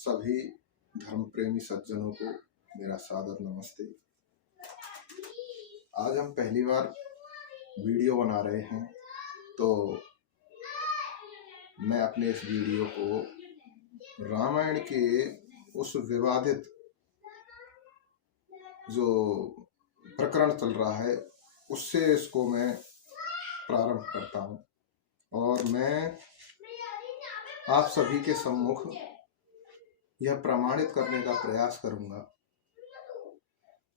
सभी धर्म प्रेमी सज्जनों को मेरा सादर नमस्ते। आज हम पहली बार वीडियो बना रहे हैं, तो मैं अपने इस वीडियो को रामायण के उस विवादित जो प्रकरण चल रहा है उससे इसको मैं प्रारंभ करता हूँ और मैं आप सभी के सम्मुख यह प्रमाणित करने का प्रयास करूंगा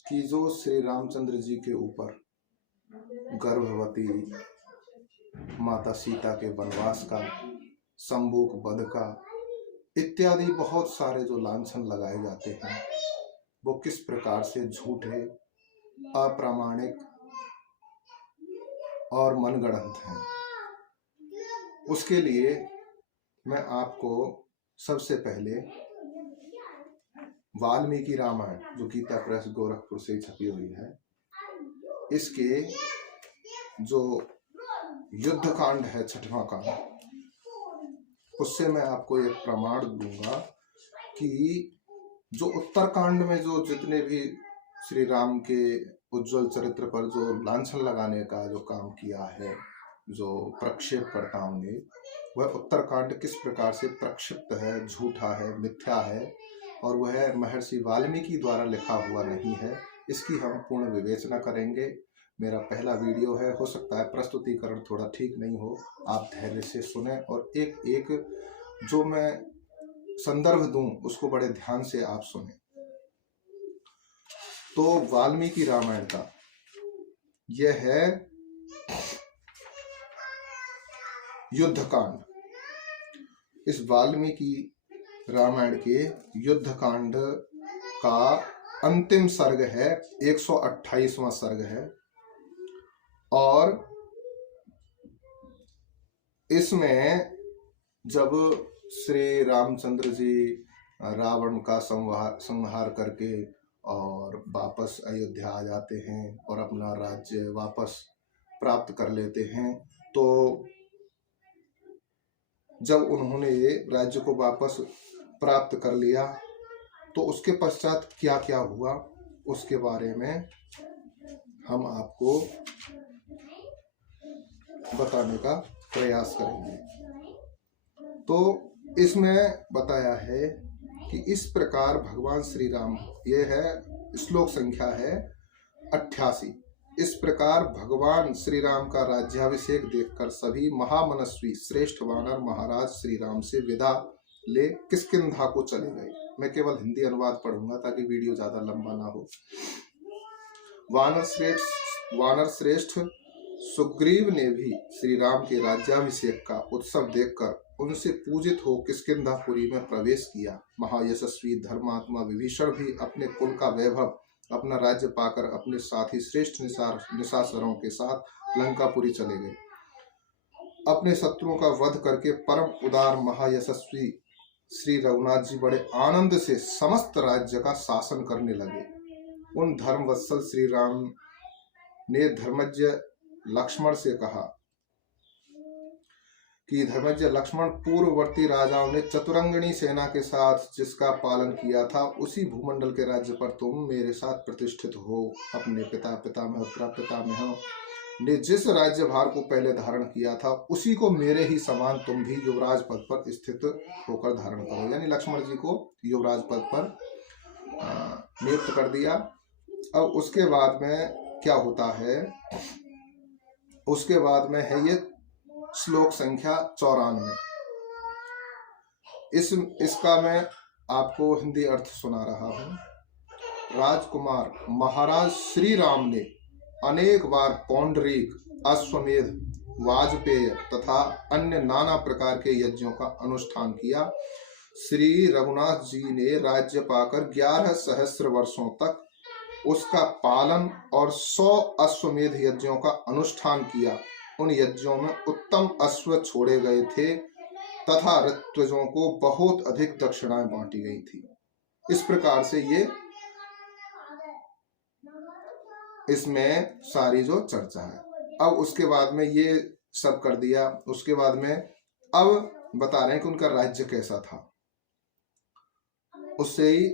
कि जो श्री रामचंद्र जी के ऊपर गर्भवती माता सीता के वनवास का, संबूक वध का इत्यादि बहुत सारे जो लांछन लगाए जाते हैं वो किस प्रकार से झूठे, अप्रामाणिक और मनगढ़ंत हैं। उसके लिए मैं आपको सबसे पहले वाल्मीकि रामायण जो गीता प्रेस गोरखपुर से छपी हुई है, इसके जो युद्ध कांड है, 6वां कांड, उससे मैं आपको एक प्रमाण दूंगा कि जो उत्तर कांड में जो जितने भी श्री राम के उज्जवल चरित्र पर जो लांछन लगाने का जो काम किया है, जो प्रक्षेपकर्ताओं ने, वह उत्तरकांड किस प्रकार से प्रक्षिप्त है, झूठा है, मिथ्या है और वह महर्षि वाल्मीकि द्वारा लिखा हुआ नहीं है, इसकी हम पूर्ण विवेचना करेंगे। मेरा पहला वीडियो है, हो सकता है प्रस्तुतिकरण थोड़ा ठीक नहीं हो, आप धैर्य से सुने और एक एक जो मैं संदर्भ दूं उसको बड़े ध्यान से आप सुने। तो वाल्मीकि रामायण का यह है युद्धकांड। इस वाल्मीकि रामायण के युद्धकांड का अंतिम सर्ग है, 128वां सर्ग है और इसमें जब श्री रामचंद्र जी रावण का संहार करके और वापस अयोध्या आ जाते हैं और अपना राज्य वापस प्राप्त कर लेते हैं, तो जब उन्होंने राज्य को वापस प्राप्त कर लिया तो उसके पश्चात क्या क्या हुआ उसके बारे में हम आपको बताने का प्रयास करेंगे। तो इसमें बताया है कि इस प्रकार भगवान श्री राम, ये है श्लोक संख्या है 88। इस प्रकार भगवान श्री राम का राज्याभिषेक देखकर सभी महामनस्वी श्रेष्ठ वानर महाराज श्री राम से विदा ले किष्किंधा को चले गए। मैं केवल हिंदी अनुवाद पढ़ूंगा ताकि वीडियो ज्यादा लंबा ना हो। वानर श्रेष्ठ सुग्रीव ने भी श्री राम के राज्याभिषेक का उत्सव देखकर उनसे पूजित हो किष्किंधापुरी में प्रवेश किया। महायशस्वी धर्मात्मा विभीषण भी अपने कुल का वैभव, अपना राज्य पाकर अपने साथी श्रेष्ठ निशाचरों के साथ लंकापुरी चले गए। अपने शत्रुओं का वध करके परम उदार महायशस्वी श्री रघुनाथ जी बड़े आनंद से समस्त राज्य का शासन करने लगे। उन धर्मवत्सल श्री राम ने धर्मज्ञ लक्ष्मण से कहा कि धर्मज्ञ लक्ष्मण, पूर्ववर्ती राजाओं ने चतुरंगिणी सेना के साथ जिसका पालन किया था, उसी भूमंडल के राज्य पर तुम मेरे साथ प्रतिष्ठित हो। अपने पितामह ने जिस राज्य भार को पहले धारण किया था उसी को मेरे ही समान तुम भी युवराज पद पर स्थित होकर धारण करो। यानी लक्ष्मण जी को युवराज पद पर नियुक्त कर दिया। अब उसके बाद में क्या होता है, उसके बाद में है ये श्लोक संख्या 94। इसका मैं आपको हिंदी अर्थ सुना रहा हूं। राजकुमार महाराज श्री राम ने अनेक बार पौंडरीक, अश्वमेध, वाजपेय तथा अन्य नाना प्रकार के यज्ञों का अनुष्ठान किया। श्री रघुनाथ जी ने राज्य पाकर 11 सहस्र वर्षों तक उसका पालन और 100 अश्वमेध यज्ञों का अनुष्ठान किया। उन यज्ञों में उत्तम अश्व छोड़े गए थे तथा ऋत्विजों को बहुत अधिक दक्षिणाएं बांटी गई थी। इस प्रकार से ये इसमें सारी जो चर्चा है। अब उसके बाद में ये सब कर दिया, उसके बाद में अब बता रहे हैं कि उनका राज्य कैसा था। उससे ही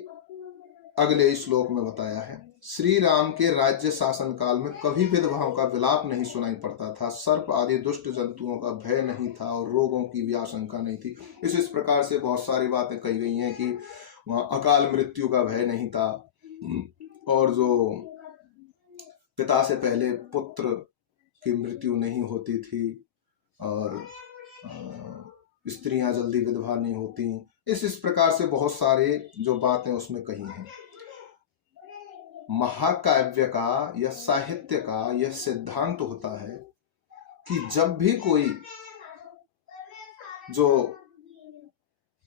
अगले श्लोक में बताया है। श्री राम के राज्य शासन काल में कभी विधवाओं का विलाप नहीं सुनाई पड़ता था, सर्प आदि दुष्ट जंतुओं का भय नहीं था और रोगों की भी आशंका नहीं थी। इस प्रकार से बहुत सारी बातें कही गई हैं कि वहाँ अकाल मृत्यु का भय नहीं था, और जो पिता से पहले पुत्र की मृत्यु नहीं होती थी, और स्त्रियां जल्दी विधवा नहीं होती। इस प्रकार से बहुत सारे जो बातें उसमें कही हैं। महाकाव्य का या साहित्य का यह सिद्धांत होता है कि जब भी कोई जो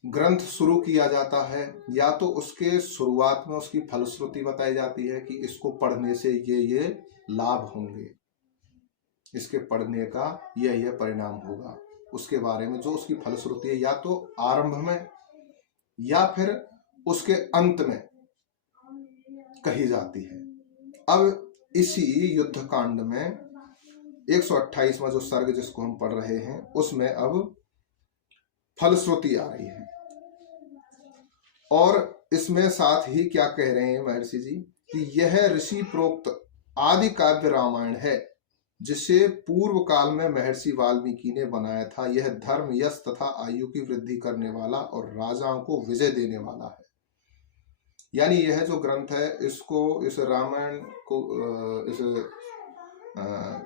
ग्रंथ शुरू किया जाता है, या तो उसके शुरुआत में उसकी फलश्रुति बताई जाती है कि इसको पढ़ने से ये लाभ होंगे, इसके पढ़ने का यह परिणाम होगा, उसके बारे में जो उसकी फलश्रुति है या तो आरंभ में या फिर उसके अंत में कही जाती है। अब इसी युद्ध कांड में 128वां जो सर्ग जिसको हम पढ़ रहे हैं, उसमें अब फलश्रुति आ रही है। और इसमें साथ ही क्या कह रहे हैं महर्षि जी कि यह ऋषि प्रोक्त आदि काव्य रामायण है, जिसे पूर्व काल में महर्षि वाल्मीकि ने बनाया था। यह धर्म, यश तथा आयु की वृद्धि करने वाला और राजाओं को विजय देने वाला है। यानी यह जो ग्रंथ है, इसको, इस रामायण को, इस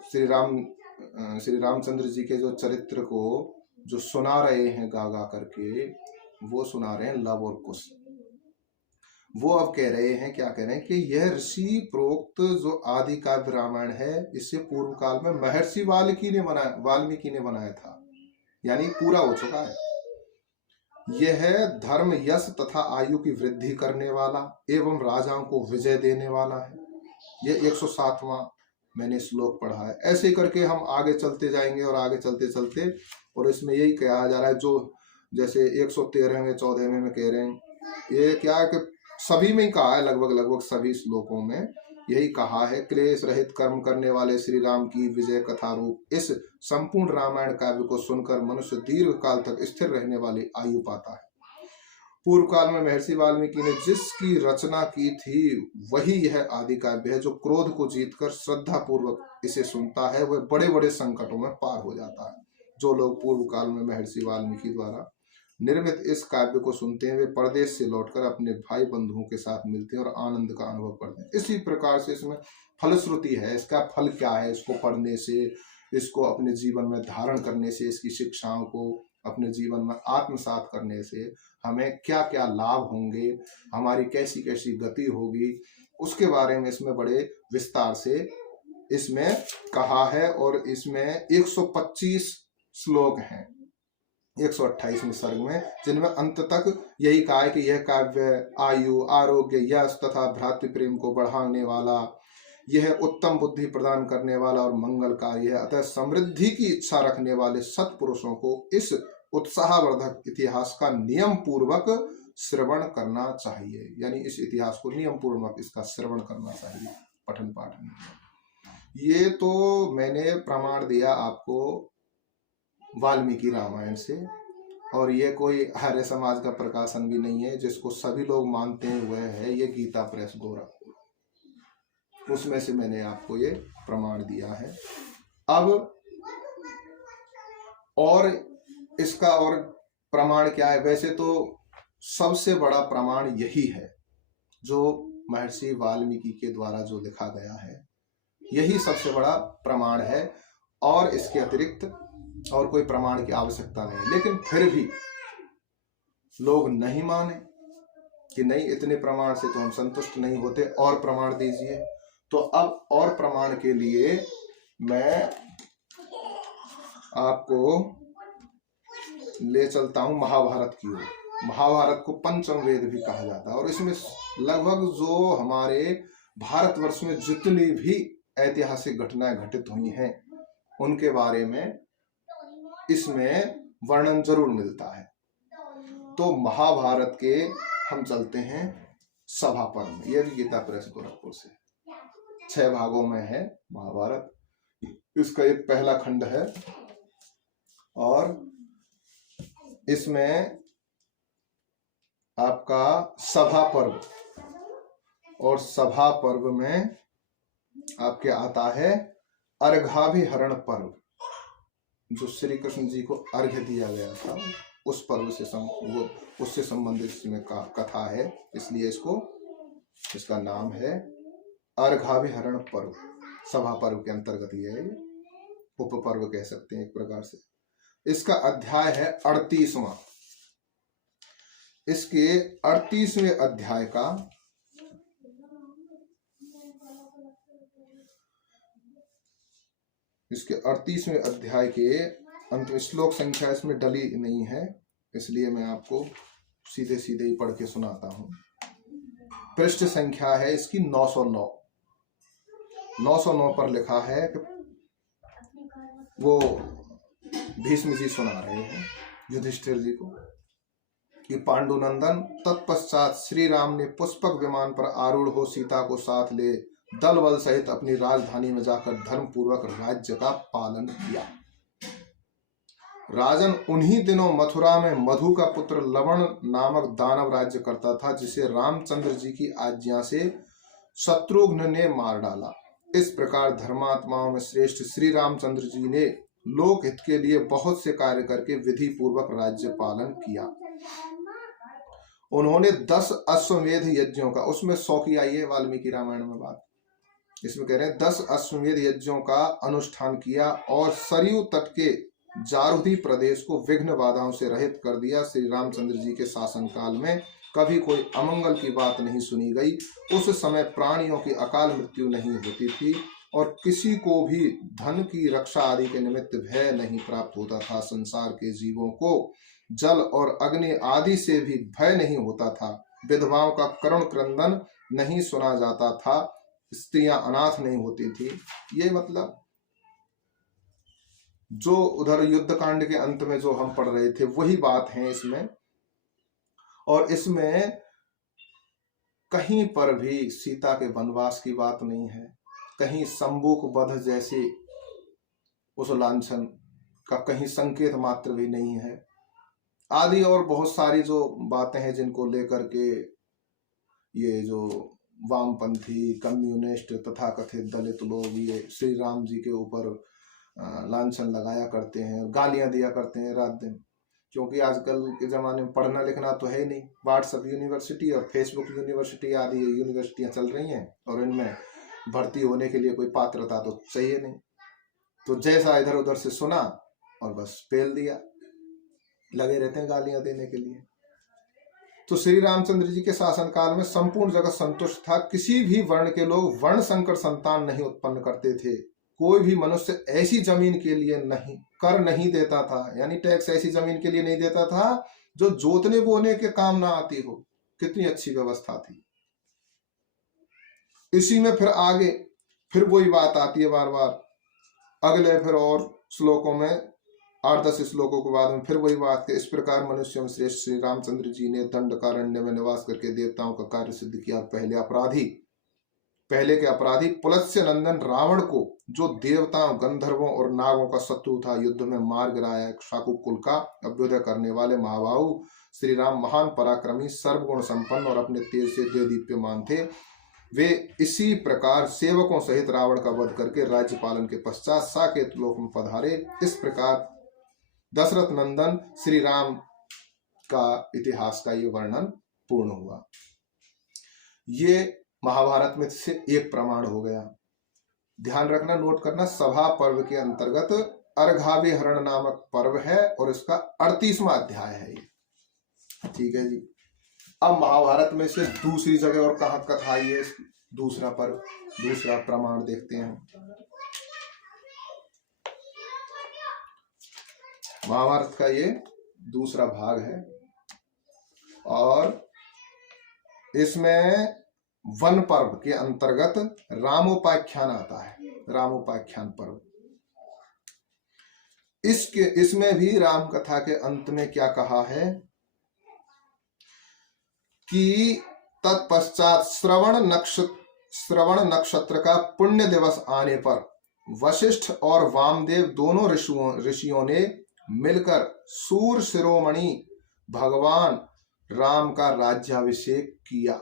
श्री रामचंद्र जी के जो चरित्र को जो सुना रहे हैं गा गा करके, वो सुना रहे हैं लव और कुश। वो अब कह रहे हैं, क्या कह रहे हैं कि यह ऋषि प्रोक्त जो आदि काव्य रामायण है, इससे पूर्व काल में महर्षि वाल्मीकि ने बनाया था, यानी पूरा हो चुका है। यह धर्म, यश तथा आयु की वृद्धि करने वाला एवं राजाओं को विजय देने वाला है। यह 107वां मैंने श्लोक पढ़ा है। ऐसे करके हम आगे चलते जाएंगे और आगे चलते चलते, और इसमें यही कहा जा रहा है, जो जैसे 113वें 14वें में कह रहे हैं, ये क्या है कि सभी में ही कहा है, लगभग सभी श्लोकों में यही कहा है, क्लेश रहित कर्म करने वाले श्री राम की विजय कथा रूप इस संपूर्ण रामायण काव्य को सुनकर मनुष्य दीर्घ काल तक स्थिर रहने वाली आयु पाता है। पूर्व काल में महर्षि वाल्मीकि ने जिसकी रचना की थी, वही यह आदि काव्य है। जो क्रोध को जीतकर श्रद्धा पूर्वक इसे सुनता है, वह बड़े बड़े संकटों में पार हो जाता है। जो लोग पूर्व काल में महर्षि वाल्मीकि द्वारा निर्मित इस काव्य को सुनते हैं, वे परदेश से लौटकर अपने भाई बंधुओं के साथ मिलते हैं और आनंद का अनुभव करते हैं। इसी प्रकार से इसमें फलश्रुति है। इसका फल क्या है? इसको पढ़ने से, इसको अपने जीवन में धारण करने से, इसकी शिक्षाओं को अपने जीवन में आत्मसात करने से हमें क्या क्या लाभ होंगे, हमारी कैसी कैसी गति होगी, उसके बारे में इसमें बड़े विस्तार से इसमें कहा है। और इसमें 125 श्लोक हैं 128वें सर्ग में, जिनमें अंत तक यही कहा है कि यह काव्य आयु, आरोग्य, यश तथा भ्रातृ प्रेम को बढ़ाने वाला, यह उत्तम बुद्धि प्रदान करने वाला और मंगलकारी है। अतः समृद्धि की इच्छा रखने वाले सत्पुरुषों को इस उत्साहवर्धक इतिहास का नियम पूर्वक श्रवण करना चाहिए। यानी इस इतिहास को नियम पूर्वक इसका श्रवण करना चाहिए, पठन पाठन। ये तो मैंने प्रमाण दिया आपको वाल्मीकि रामायण से, और ये कोई आर्य समाज का प्रकाशन भी नहीं है, जिसको सभी लोग मानते हुए है ये गीता प्रेस गोरखपुर, उसमें से मैंने आपको ये प्रमाण दिया है। अब और इसका और प्रमाण क्या है? वैसे तो सबसे बड़ा प्रमाण यही है जो महर्षि वाल्मीकि के द्वारा जो लिखा गया है, यही सबसे बड़ा प्रमाण है, और इसके अतिरिक्त और कोई प्रमाण की आवश्यकता नहीं। लेकिन फिर भी लोग नहीं माने कि नहीं, इतने प्रमाण से तो हम संतुष्ट नहीं होते, और प्रमाण दीजिए। तो अब और प्रमाण के लिए मैं आपको ले चलता हूं महाभारत की ओर। महाभारत को पंचम वेद भी कहा जाता है, और इसमें लगभग जो हमारे भारतवर्ष में जितनी भी ऐतिहासिक घटनाएं घटित हुई हैं, उनके बारे में इसमें वर्णन जरूर मिलता है। तो महाभारत के हम चलते हैं सभा पर्व में। यह भी गीता प्रेस गोरखपुर से 6 भागों में है महाभारत। इसका एक पहला खंड है, और इसमें आपका सभा पर्व, और सभा पर्व में आपके आता है अर्घाभिहरण पर्व, जो श्री कृष्ण जी को अर्घ्य दिया गया था उस पर्व से वो उससे संबंधित इसमें कथा है, इसलिए इसका नाम है अर्घाभिहरण पर्व। सभा पर्व के अंतर्गत ये है, उप पर्व कह सकते हैं एक प्रकार से। इसका अध्याय है 38वां। इसके 38वें अध्याय का के अंत में श्लोक संख्या इसमें डली नहीं है, इसलिए मैं आपको सीधे सीधे ही पढ़ के सुनाता हूं। पृष्ठ संख्या है इसकी 909। 909 पर लिखा है कि वो भीष्म जी सुना रहे हैं युधिष्ठिर जी को कि पांडुनंदन, तत्पश्चात श्री राम ने पुष्पक विमान पर आरूढ़ हो सीता को साथ ले दल बल सहित अपनी राजधानी में जाकर धर्म पूर्वक राज्य का पालन किया। राजन, उन्हीं दिनों मथुरा में मधु का पुत्र लवण नामक दानव राज्य करता था, जिसे रामचंद्र जी की आज्ञा से शत्रुघ्न ने मार डाला। इस प्रकार धर्मात्माओं में श्रेष्ठ श्री रामचंद्र जी ने लोक हित के लिए बहुत से कार्य करके विधि पूर्वक राज्य पालन किया। उन्होंने 10 अश्वमेध यज्ञों का, उसमें 100 की आई है वाल्मीकि रामायण में बात, इसमें कह रहे हैं 10 अश्वमेध यज्ञों का अनुष्ठान किया और सरयू तट के जारुधि प्रदेश को विघ्न बाधाओं से रहित कर दिया। श्री रामचंद्र जी के शासन काल में कभी कोई अमंगल की बात नहीं सुनी गई। उस समय प्राणियों की अकाल मृत्यु नहीं होती थी और किसी को भी धन की रक्षा आदि के निमित्त भय नहीं प्राप्त होता था। संसार के जीवों को जल और अग्नि आदि से भी भय नहीं होता था। विधवाओं का करुण क्रंदन नहीं सुना जाता था। स्त्रियां अनाथ नहीं होती थी। ये मतलब जो उधर युद्ध कांड के अंत में जो हम पढ़ रहे थे वही बात है इसमें। और इसमें कहीं पर भी सीता के वनवास की बात नहीं है, कहीं संबूक वध जैसे उस लांछन का कहीं संकेत मात्र भी नहीं है, आदि और बहुत सारी जो बातें हैं जिनको लेकर के ये जो वामपंथी, कम्युनिस्ट तथा कथित दलित लोग ये श्री राम जी के ऊपर लांछन लगाया करते हैं और गालियां दिया करते हैं रात दिन। क्योंकि आजकल के ज़माने में पढ़ना लिखना तो है ही नहीं। व्हाट्सएप यूनिवर्सिटी और फेसबुक यूनिवर्सिटी आदि यूनिवर्सिटियां चल रही हैं और इनमें भर्ती होने के लिए कोई पात्रता तो चाहिए नहीं, तो जैसा इधर उधर से सुना और बस पेल दिया, लगे रहते हैं गालियां देने के लिए। तो श्री रामचंद्र जी के शासन काल में संपूर्ण जगत संतुष्ट था। किसी भी वर्ण के लोग वर्ण संकर संतान नहीं उत्पन्न करते थे। कोई भी मनुष्य ऐसी जमीन के लिए कर नहीं देता था, यानी टैक्स ऐसी जमीन के लिए नहीं देता था जो जोतने बोने के काम ना आती हो। कितनी अच्छी व्यवस्था थी। इसी में फिर आगे फिर वही बात आती है बार बार अगले फिर और श्लोकों में 8-10 श्लोकों के बाद में फिर वही बात है। इस प्रकार मनुष्यों में श्रेष्ठ श्री रामचंद्र जी ने दंडकारण्य में निवास करके देवताओं का कार्य सिद्ध किया। पहले के अपराधी पुलत्स्य नंदन रावण को, जो देवताओं, गंधर्वों और नागों का शत्रु था, युद्ध में मार गिराया। शाकुब कुल का अभ्युदय करने वाले महाबाहु श्री राम महान पराक्रमी, सर्वगुण संपन्न और अपने तेज से देदीप्यमान थे। वे इसी प्रकार सेवकों सहित रावण का वध करके राज्य पालन के पश्चात साकेत लोक में पधारे। इस प्रकार दशरथ नंदन श्री राम का इतिहास का ये वर्णन पूर्ण हुआ। ये महाभारत में से एक प्रमाण हो गया। ध्यान रखना, नोट करना, सभा पर्व के अंतर्गत अर्घाभिहरण नामक पर्व है और इसका 38वां अध्याय है ये। ठीक है जी। अब महाभारत में से दूसरी जगह और कहाँ कथा आई है, दूसरा पर्व, दूसरा प्रमाण देखते हैं। महाभारत का ये दूसरा भाग है और इसमें वन पर्व के अंतर्गत रामोपाख्यान आता है, रामोपाख्यान पर्व। इसमें भी राम कथा के अंत में क्या कहा है कि तत्पश्चात श्रवण नक्षत्र का पुण्य दिवस आने पर वशिष्ठ और वामदेव दोनों ऋषियों ने मिलकर सूर शिरोमणि भगवान राम का राज्याभिषेक किया।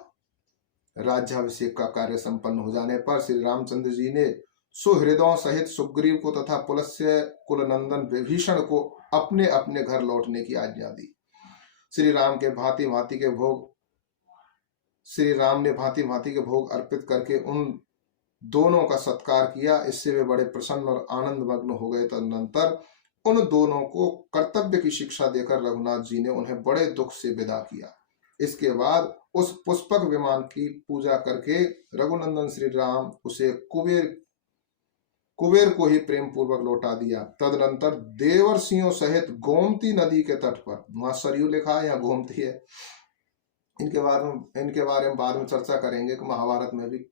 राज्याभिषेक का कार्य संपन्न हो जाने पर श्री रामचंद्र जी ने सुहृदों सहित सुग्रीव को तथा पुलस्त्य कुलनंदन विभीषण को अपने अपने घर लौटने की आज्ञा दी। श्री राम ने भांति भांति के भोग अर्पित करके उन दोनों का सत्कार किया। इससे वे बड़े प्रसन्न और आनंद मग्न हो गए। तदनंतर उन दोनों को कर्तव्य की शिक्षा देकर रघुनाथ जी ने उन्हें बड़े दुख से विदा किया। इसके बाद उस पुष्पक विमान की पूजा करके रघुनंदन श्री राम उसे कुबेर को ही प्रेम पूर्वक लौटा दिया। तदनंतर देवर्षियों सहित गोमती नदी के तट पर, वहां सरयू लिखा है या गोमती है, इनके बारे में बाद में चर्चा करेंगे कि महाभारत में भी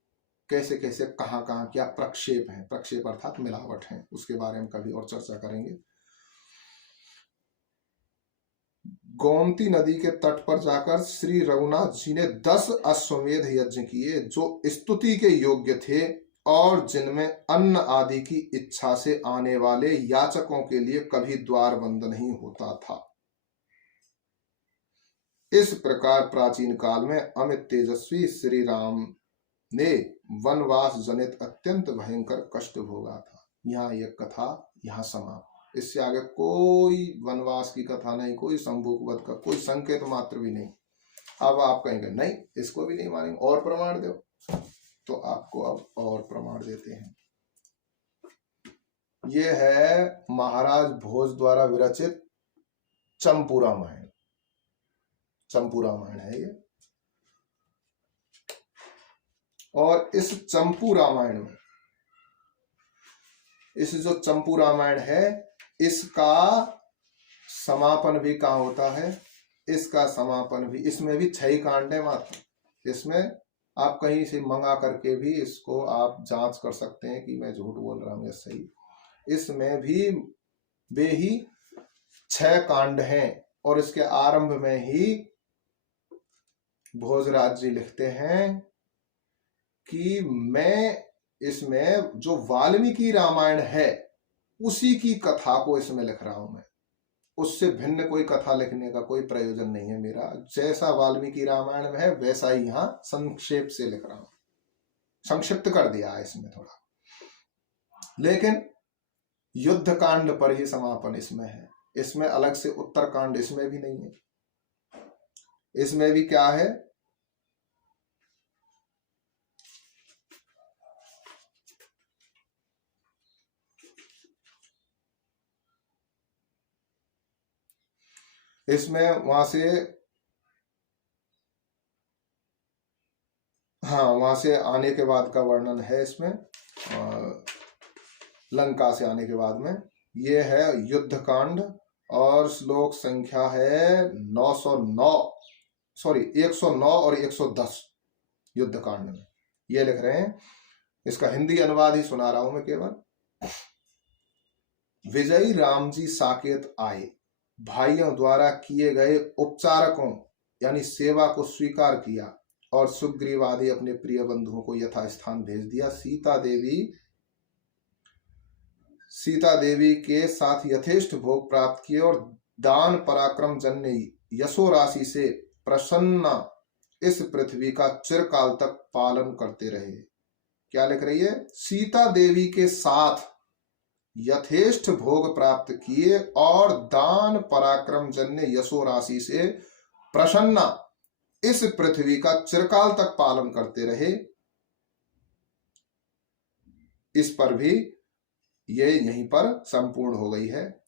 कैसे कैसे कहाँ कहाँ क्या प्रक्षेप है, प्रक्षेप अर्थात मिलावट है, उसके बारे में कभी और चर्चा करेंगे। गोमती नदी के तट पर जाकर श्री रघुनाथ जी ने 10 अश्वमेध यज्ञ किए जो स्तुति के योग्य थे और जिनमें अन्न आदि की इच्छा से आने वाले याचकों के लिए कभी द्वार बंद नहीं होता था। इस प्रकार प्राचीन काल में अमित तेजस्वी श्री राम ने वनवास जनित अत्यंत भयंकर कष्ट भोगा था। यहाँ यह कथा यहाँ समाप्त। इससे आगे कोई वनवास की कथा नहीं, कोई शंभुक वध का कोई संकेत मात्र भी नहीं। अब आप कहेंगे नहीं, इसको भी नहीं मानेंगे, और प्रमाण दो, तो आपको अब और प्रमाण देते हैं। यह है महाराज भोज द्वारा विरचित चंपू रामायण। चंपू रामायण है ये। और इस चंपू रामायण में, इस जो चंपू रामायण है, इसका समापन भी कहाँ होता है? इसका समापन भी, इसमें भी 6 कांड है मात्र। इसमें आप कहीं से मंगा करके भी इसको आप जांच कर सकते हैं कि मैं झूठ बोल रहा हूं या सही। इसमें भी वे ही 6 कांड हैं। और इसके आरंभ में ही भोजराज जी लिखते हैं कि मैं इसमें जो वाल्मीकि रामायण है उसी की कथा को इसमें लिख रहा हूं मैं, उससे भिन्न कोई कथा लिखने का कोई प्रयोजन नहीं है मेरा। जैसा वाल्मीकि रामायण में है वैसा ही यहां संक्षेप से लिख रहा हूं, संक्षिप्त कर दिया है इसमें थोड़ा। लेकिन युद्ध कांड पर ही समापन इसमें है। इसमें अलग से उत्तर कांड इसमें भी नहीं है। इसमें भी क्या है? इसमें वहां से, हाँ, वहां से आने के बाद का वर्णन है इसमें, लंका से आने के बाद में। ये है युद्ध कांड और श्लोक संख्या है 109 और 110 युद्ध कांड में ये लिख रहे हैं। इसका हिंदी अनुवाद ही सुना रहा हूं मैं केवल। विजयी राम जी साकेत आए, भाइयों द्वारा किए गए उपचारकों यानी सेवा को स्वीकार किया और सुग्रीव आदि अपने प्रिय बंधुओं को यथास्थान भेज दिया। सीता देवी के साथ यथेष्ट भोग प्राप्त किए और दान पराक्रम जन्य यशो राशि से प्रसन्न इस पृथ्वी का चिरकाल तक पालन करते रहे। क्या लिख रही है? सीता देवी के साथ यथेष्ट भोग प्राप्त किए और दान पराक्रम जन्य यशो राशि से प्रसन्न इस पृथ्वी का चिरकाल तक पालन करते रहे। इस पर भी ये यहीं पर संपूर्ण हो गई है।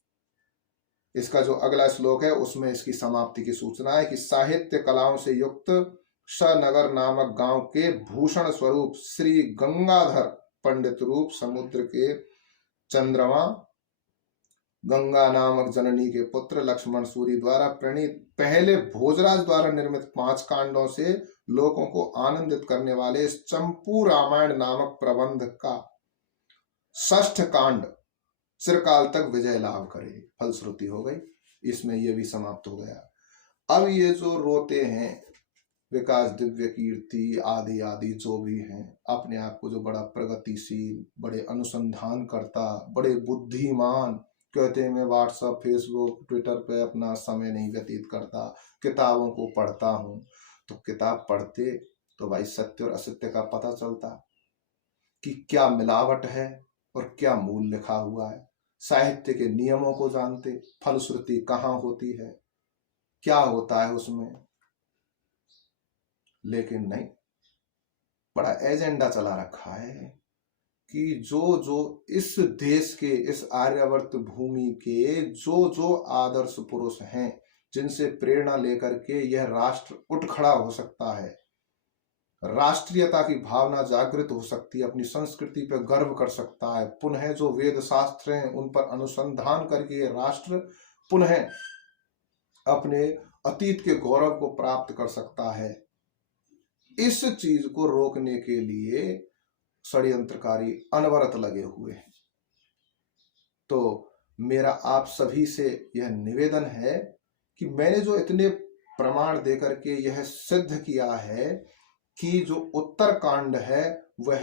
इसका जो अगला श्लोक है उसमें इसकी समाप्ति की सूचना है कि साहित्य कलाओं से युक्त शनगर नामक गांव के भूषण स्वरूप श्री गंगाधर पंडित रूप समुद्र के चंद्रमा गंगा नामक जननी के पुत्र लक्ष्मण सूरी द्वारा प्रणीत पहले भोजराज द्वारा निर्मित 5 कांडों से लोगों को आनंदित करने वाले इस चंपू रामायण नामक प्रबंध का 6ठ कांड चिरकाल तक विजय लाभ करे, फलश्रुति हो गई। इसमें यह भी समाप्त हो गया। अब ये जो रोते हैं विकास दिव्य कीर्ति आदि आदि जो भी हैं, अपने आप को जो बड़ा प्रगतिशील, बड़े अनुसंधान करता, बड़े बुद्धिमान कहते हैं मैं व्हाट्सएप, फेसबुक, ट्विटर पे अपना समय नहीं व्यतीत करता, किताबों को पढ़ता हूँ। तो किताब पढ़ते तो भाई सत्य और असत्य का पता चलता कि क्या मिलावट है और क्या मूल लिखा हुआ है। साहित्य के नियमों को जानते, फलश्रुति कहाँ होती है, क्या होता है उसमें। लेकिन नहीं, बड़ा एजेंडा चला रखा है कि जो जो इस देश के, इस आर्यावर्त भूमि के जो जो आदर्श पुरुष हैं, जिनसे प्रेरणा लेकर के यह राष्ट्र उठ खड़ा हो सकता है, राष्ट्रीयता की भावना जागृत हो सकती है, अपनी संस्कृति पर गर्व कर सकता है, पुनः जो वेद शास्त्र हैं उन पर अनुसंधान करके ये राष्ट्र पुनः अपने अतीत के गौरव को प्राप्त कर सकता है, इस चीज को रोकने के लिए षड्यंत्रकारी अनवरत लगे हुए हैं। तो मेरा आप सभी से यह निवेदन है कि मैंने जो इतने प्रमाण देकर के यह सिद्ध किया है कि जो उत्तरकांड है वह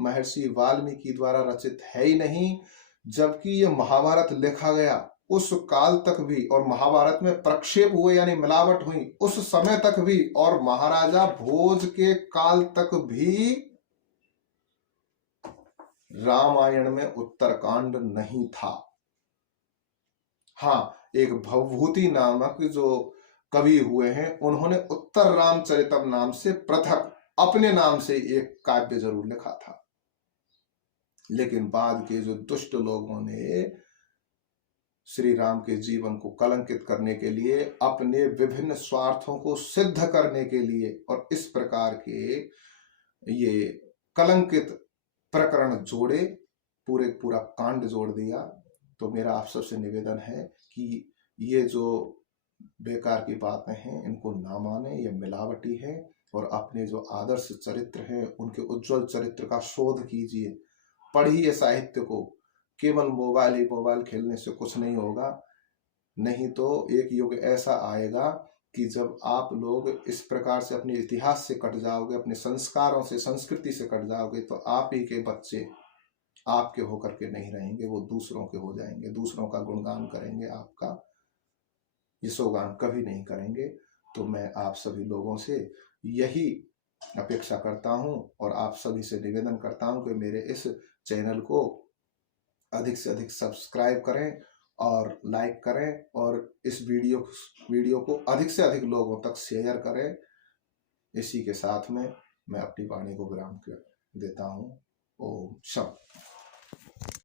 महर्षि वाल्मीकि द्वारा रचित है ही नहीं, जबकि यह महाभारत लिखा गया उस काल तक भी, और महाभारत में प्रक्षेप हुए यानी मिलावट हुई उस समय तक भी, और महाराजा भोज के काल तक भी रामायण में उत्तरकांड नहीं था। हाँ, एक भवभूति नामक जो कवि हुए हैं उन्होंने उत्तर रामचरितम नाम से पृथक अपने नाम से एक काव्य जरूर लिखा था। लेकिन बाद के जो दुष्ट लोगों ने श्री राम के जीवन को कलंकित करने के लिए, अपने विभिन्न स्वार्थों को सिद्ध करने के लिए, और इस प्रकार के ये कलंकित प्रकरण जोड़े, पूरा कांड जोड़ दिया। तो मेरा आप सबसे निवेदन है कि ये जो बेकार की बातें हैं इनको ना माने, ये मिलावटी है, और अपने जो आदर्श चरित्र हैं उनके उज्जवल चरित्र का शोध कीजिए, पढ़िए साहित्य को। केवल मोबाइल खेलने से कुछ नहीं होगा, नहीं तो एक युग ऐसा आएगा कि जब आप लोग इस प्रकार से अपने इतिहास से कट जाओगे, अपने संस्कारों से, संस्कृति से कट जाओगे, तो आप ही के बच्चे आपके होकर के नहीं रहेंगे, वो दूसरों के हो जाएंगे, दूसरों का गुणगान करेंगे, आपका यशोगान कभी नहीं करेंगे। तो मैं आप सभी लोगों से यही अपेक्षा करता हूं और आप सभी से निवेदन करता हूं कि मेरे इस चैनल को अधिक से अधिक सब्सक्राइब करें और लाइक करें, और इस वीडियो को अधिक से अधिक लोगों तक शेयर करें। इसी के साथ में मैं अपनी वाणी को विराम देता हूं। ओम शांति।